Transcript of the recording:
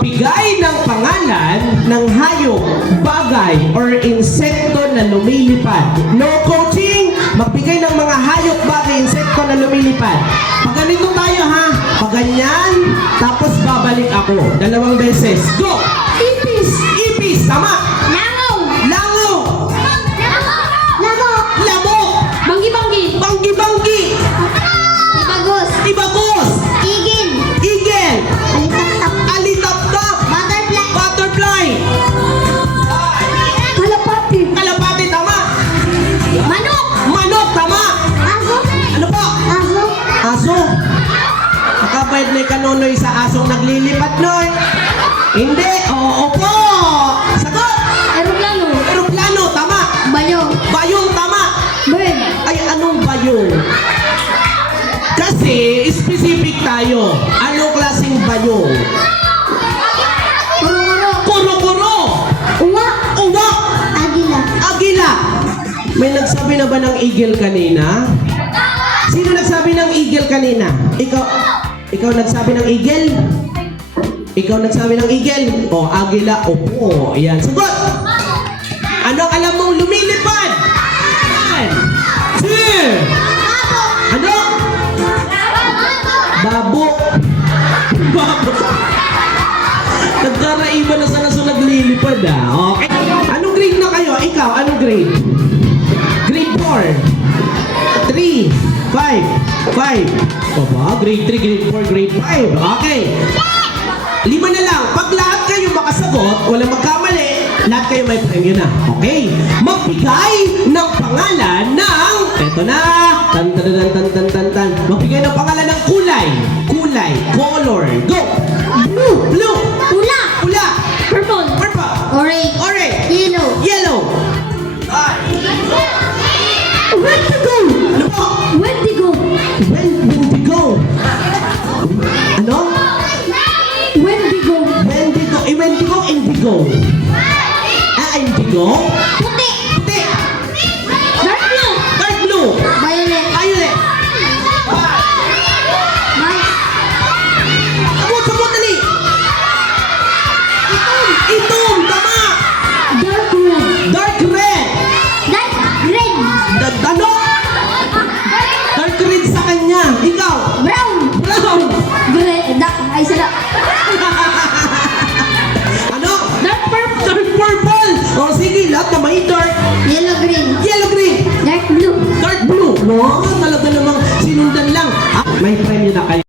Magbigay ng pangalan ng hayop, bagay, or insekto na lumilipad. No coaching, magbigay ng mga hayop, bagay, insekto na lumilipad. Pag ganito tayo ha, pag ganyan, tapos babalik ako. 2 beses. Go! Ipis. Ipis, tama. Langaw. Lango. Labo. Labo. Banggi-banggi. Banggi-banggi. Ibagos. Ibagos. Igil. Igel. Alitap-tap. Alitap-tap. Butterfly. Butterfly. Kalapati. Kalapati, tama. Manok. Manok, tama. Aso. Ano po? Aso. Aso. Nakapahit na kanunoy sa asong naglilipat, Noy. Hindi. Oo po. Sagot. Aeroplano. Aeroplano, tama. Bayong. Bayong, tama. Bird. Ay, anong bayong? Kasi, specific tayo. Anong klaseng bayong? Kuro-kuro. Kuro-kuro. Uwak. Uwak. Agila. Agila. May nagsabi na ba ng eagle kanina? Sino nagsabi ng eagle kanina? Ikaw nagsabi ng eagle? Ikaw nagsabi ng eagle? O, agila. Opo. Ayan. Sagot! Ano alam mong lumilipad? 1, 2. Ano? Babo. Babo. Nagkaraiba na sana sa naglilipad Okay. Anong grade na kayo? Ikaw, anong grade? Grade 4. 3, 5, 5. O ba? Grade 3, grade 4, grade 5. Okay. 5 na lang. Pag lahat kayo makasagot, wala magkamali, lahat kayo may premyo na. Okay? Magbigay ng pangalan ng... Eto na! Tan tan tan tan tan tan tan. Magbigay ng pangalan ng kulay. Kulay. Color. Go! Blue. Blue. Pula. Pula. Purple. Purple. Orange. Orange. Yellow. Yellow. Wendigo. Ano po? Wendigo. Wendigo. Ano? Wendigo. Wendigo. Wendigo. Indigo. Indigo. Puti. Puti. Dark blue. Dark blue. Violet. Violet. Sabot, dali. Itom, tama. Dark red. Dark red. Dark red. Ano? Dark red sa kanya. Ikaw. Brown. Brown. Ay, sila. Ano? Dark purple. Dark purple. O sige, lahat na may dark. Yellow green. Yellow green. Dark blue. Dark blue. Wow, talaga namang sinundan lang. May premyo na kayo.